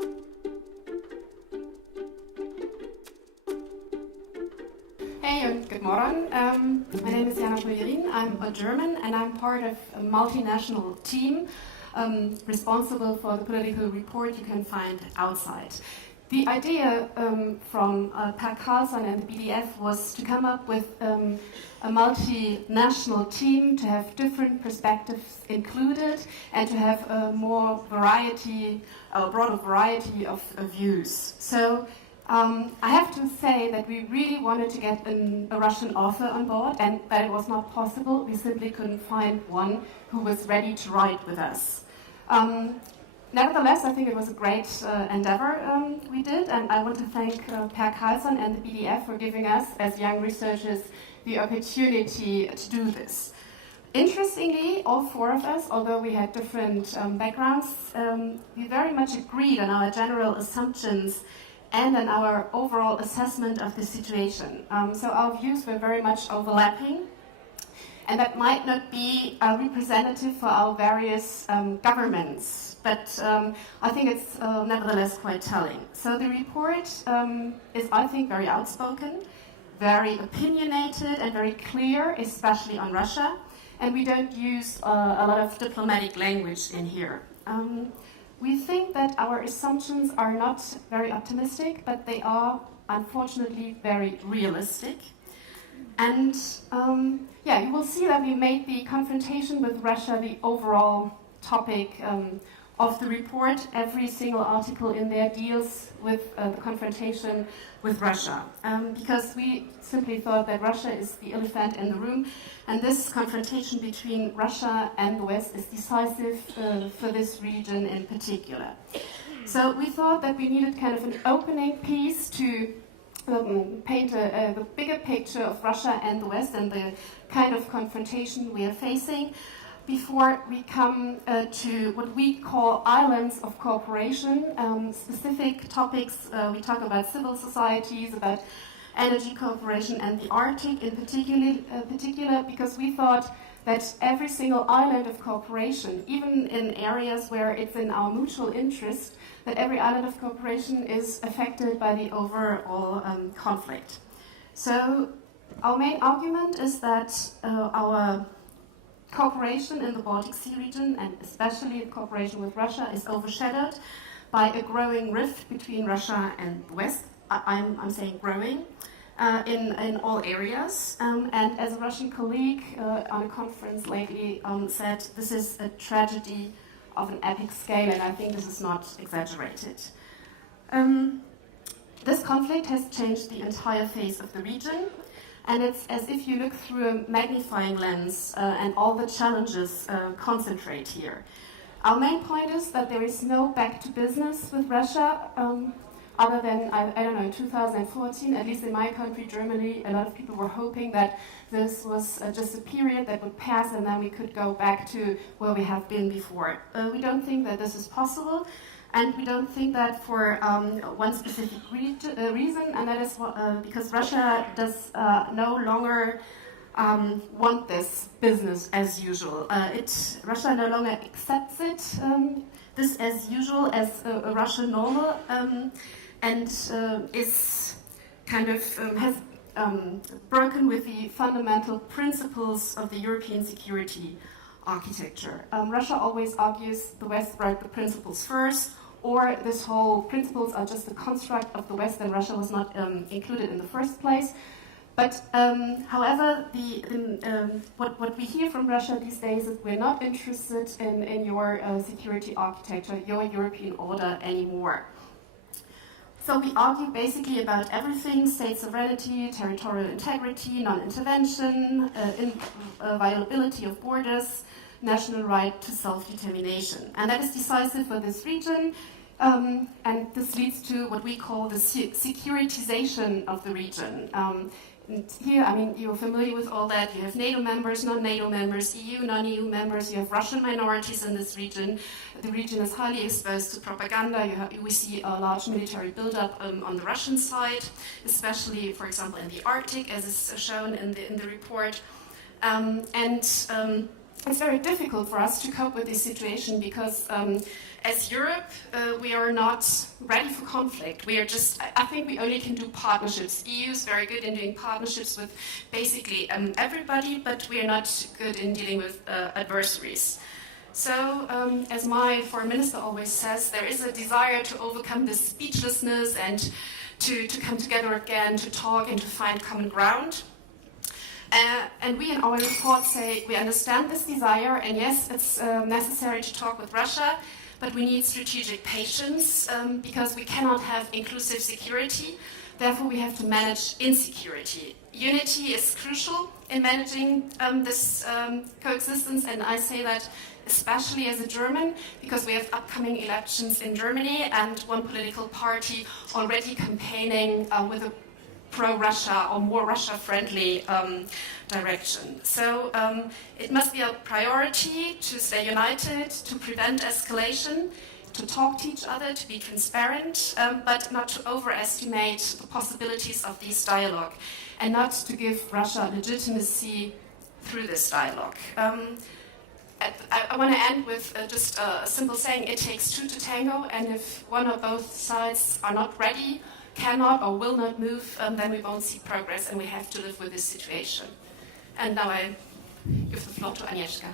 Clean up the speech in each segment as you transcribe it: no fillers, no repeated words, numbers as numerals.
Hey and good morning. My name is Jana Poljerin. I'm a German and I'm part of a multinational team responsible for the political report you can find outside. The idea from Per Carlsson and the BDF was to come up with a multinational team, to have different perspectives included and to have a more variety, a broader variety of views. So I have to say that we really wanted to get a Russian author on board, and that it was not possible. We simply couldn't find one who was ready to write with us. Nevertheless, I think it was a great endeavor we did, and I want to thank Per Carlsson and the BDF for giving us, as young researchers, the opportunity to do this. Interestingly, all four of us, although we had different backgrounds, we very much agreed on our general assumptions and on our overall assessment of the situation. So our views were very much overlapping, and that might not be representative for our various governments, but I think it's nevertheless quite telling. So the report is, I think, very outspoken, very opinionated and very clear, especially on Russia, and we don't use a lot of diplomatic language in here. We think that our assumptions are not very optimistic, but they are, unfortunately, very realistic. And yeah, you will see that we made the confrontation with Russia the overall topic of the report. Every single article in there deals with the confrontation with Russia, because we simply thought that Russia is the elephant in the room, and this confrontation between Russia and the West is decisive for this region in particular. So we thought that we needed kind of an opening piece to paint the bigger picture of Russia and the West and the kind of confrontation we are facing before we come to what we call islands of cooperation, specific topics. We talk about civil societies, about energy cooperation and the Arctic in particular, because we thought that every single island of cooperation, even in areas where it's in our mutual interest, that every island of cooperation is affected by the overall conflict. So our main argument is that our cooperation in the Baltic Sea region, and especially the cooperation with Russia, is overshadowed by a growing rift between Russia and the West. I'm saying growing in all areas. And as a Russian colleague on a conference lately said, this is a tragedy of an epic scale, and I think this is not exaggerated. This conflict has changed the entire face of the region, and it's as if you look through a magnifying lens and all the challenges concentrate here. Our main point is that there is no back to business with Russia, other than, I don't know, in 2014, at least in my country, Germany, a lot of people were hoping that this was just a period that would pass and then we could go back to where we have been before. We don't think that this is possible, and we don't think that for one specific reason, and that is because Russia does no longer want this business as usual. Russia no longer accepts it, this as usual, as a Russian normal, and is kind of has broken with the fundamental principles of the European security architecture. Russia always argues the West broke the principles first, or this whole principles are just a construct of the West and Russia was not included in the first place. But however, what we hear from Russia these days is we're not interested in your security architecture, your European order anymore. So we argue basically about everything: state sovereignty, territorial integrity, non-intervention, inviolability of borders, national right to self-determination. And that is decisive for this region, and this leads to what we call the securitization of the region. And here, I mean, you're familiar with all that. You have NATO members, non-NATO members, EU, non-EU members. You have Russian minorities in this region. The region is highly exposed to propaganda. We see a large military buildup on the Russian side, especially, for example, in the Arctic, as is shown in the report. It's very difficult for us to cope with this situation because as Europe, we are not ready for conflict. We are just, I think we only can do partnerships. EU is very good in doing partnerships with basically everybody, but we are not good in dealing with adversaries. So, as my foreign minister always says, there is a desire to overcome this speechlessness and to come together again, to talk and to find common ground. And we in our report say we understand this desire, and yes, it's necessary to talk with Russia, but we need strategic patience because we cannot have inclusive security. Therefore, we have to manage insecurity. Unity is crucial in managing this coexistence, and I say that especially as a German, because we have upcoming elections in Germany and one political party already campaigning with a pro-Russia or more Russia-friendly direction. So it must be a priority to stay united, to prevent escalation, to talk to each other, to be transparent, but not to overestimate the possibilities of this dialogue and not to give Russia legitimacy through this dialogue. I want to end with just a simple saying, it takes two to tango, and if one or both sides are not ready, cannot or will not move, then we won't see progress, and we have to live with this situation. And now I give the floor to Agnieszka.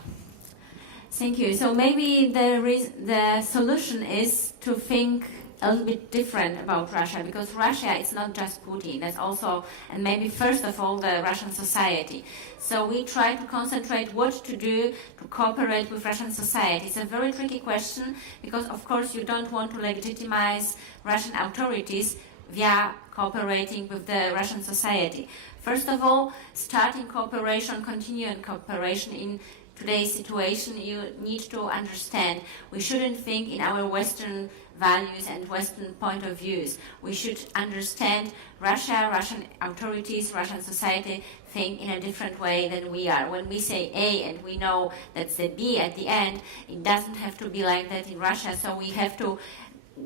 Thank you. So maybe the solution is to think a little bit different about Russia, because Russia is not just Putin, it's also, and maybe first of all, the Russian society. So we try to concentrate what to do to cooperate with Russian society. It's a very tricky question, because of course you don't want to legitimize Russian authorities via cooperating with the Russian society. First of all, starting cooperation, continuing cooperation in today's situation, you need to understand we shouldn't think in our Western values and Western point of views. We should understand Russia, Russian authorities, Russian society think in a different way than we are. When we say A and we know that's the B at the end, it doesn't have to be like that in Russia, so we have to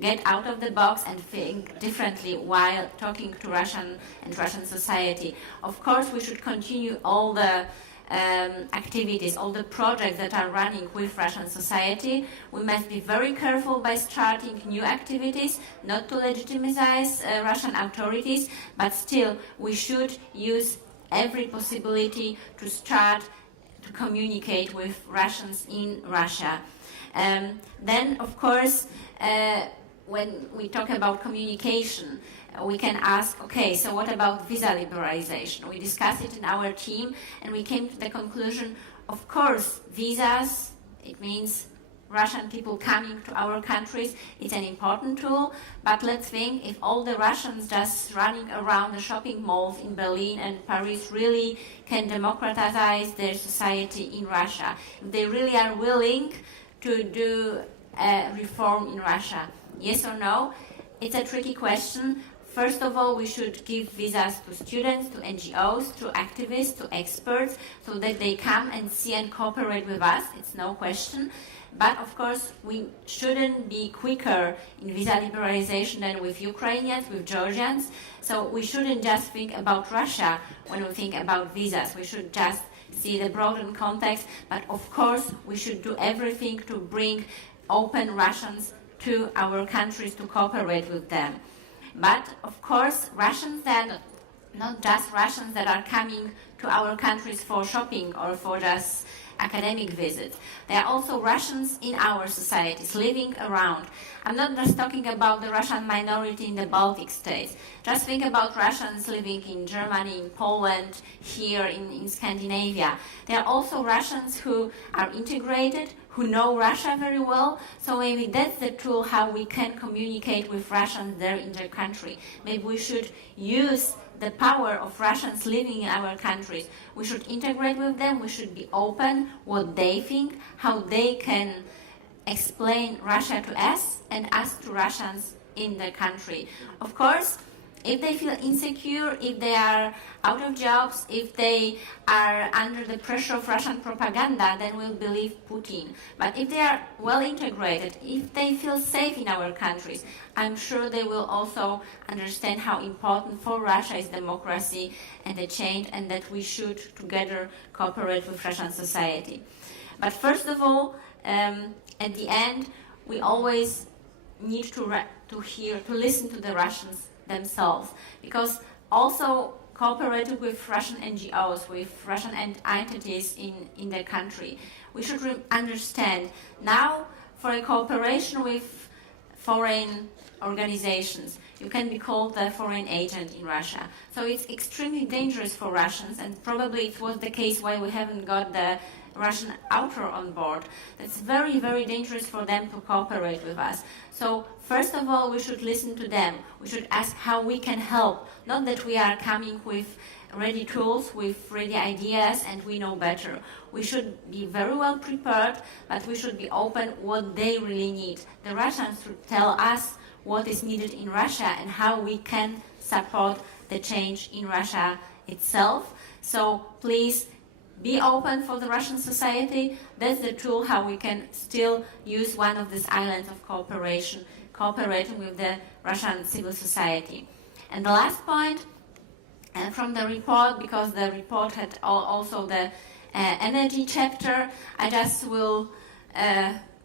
get out of the box and think differently while talking to Russian and Russian society. Of course, we should continue all the activities, all the projects that are running with Russian society. We must be very careful by starting new activities, not to legitimize Russian authorities, but still we should use every possibility to start to communicate with Russians in Russia. Then, of course, when we talk about communication, we can ask, okay, so what about visa liberalization? We discussed it in our team, and we came to the conclusion, of course, visas, it means Russian people coming to our countries, it's an important tool, but let's think if all the Russians just running around the shopping malls in Berlin and Paris really can democratize their society in Russia, if they really are willing to do a reform in Russia, yes or no? It's a tricky question. First of all, we should give visas to students, to NGOs, to activists, to experts, so that they come and see and cooperate with us. It's no question. But of course, we shouldn't be quicker in visa liberalization than with Ukrainians, with Georgians. So we shouldn't just think about Russia when we think about visas. We should just see the broader context. But of course, we should do everything to bring open Russians to our countries to cooperate with them. But of course, Russians that, not just Russians that are coming to our countries for shopping or for just academic visits. There are also Russians in our societies living around. I'm not just talking about the Russian minority in the Baltic states. Just think about Russians living in Germany, in Poland, here in Scandinavia. There are also Russians who are integrated, who know Russia very well, so maybe that's the tool how we can communicate with Russians there in their country. Maybe we should use the power of Russians living in our countries. We should integrate with them, we should be open, what they think, how they can explain Russia to us and us to Russians in the country. Of course, if they feel insecure, if they are out of jobs, if they are under the pressure of Russian propaganda, then we'll believe Putin. But if they are well integrated, if they feel safe in our countries, I'm sure they will also understand how important for Russia is democracy and the change, and that we should together cooperate with Russian society. But first of all, at the end, we always need to listen to the Russians themselves, because also cooperating with Russian NGOs, with Russian entities in their country, we should understand now for a cooperation with foreign organizations, you can be called a foreign agent in Russia. So it's extremely dangerous for Russians, and probably it was the case why we haven't got the Russian author on board. It's very, very dangerous for them to cooperate with us. So first of all, we should listen to them. We should ask how we can help. Not that we are coming with ready tools, with ready ideas, and we know better. We should be very well prepared, but we should be open what they really need. The Russians should tell us what is needed in Russia and how we can support the change in Russia itself. So please be open for the Russian society. That's the tool how we can still use one of these islands of cooperation, cooperating with the Russian civil society. And the last point from the report, because the report had also the energy chapter, I just will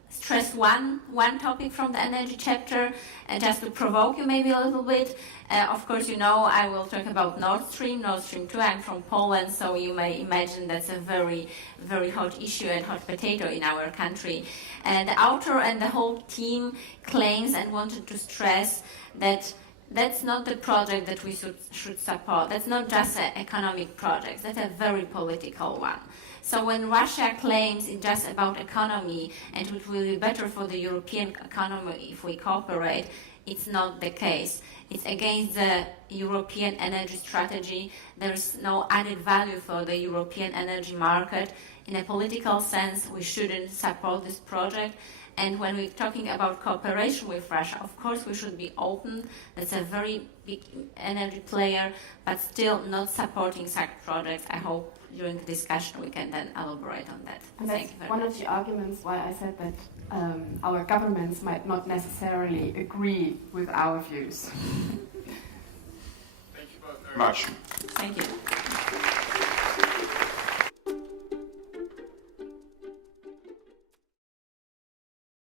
stress one topic from the energy chapter, just to provoke you maybe a little bit. Of course, you know I will talk about Nord Stream 2. I'm from Poland, so you may imagine that's a very, very hot issue and hot potato in our country. The author and the whole team claims and wanted to stress that that's not the project that we should support. That's not just an economic project. That's a very political one. So when Russia claims it's just about economy and it will be better for the European economy if we cooperate, it's not the case. It's against the European energy strategy. There's no added value for the European energy market. In a political sense, we shouldn't support this project. And when we're talking about cooperation with Russia, of course we should be open. That's a very big energy player, but still not supporting such projects. I hope during the discussion we can then elaborate on that. And that's one of the arguments why I said that our governments might not necessarily agree with our views. Thank you both very much. Thank you.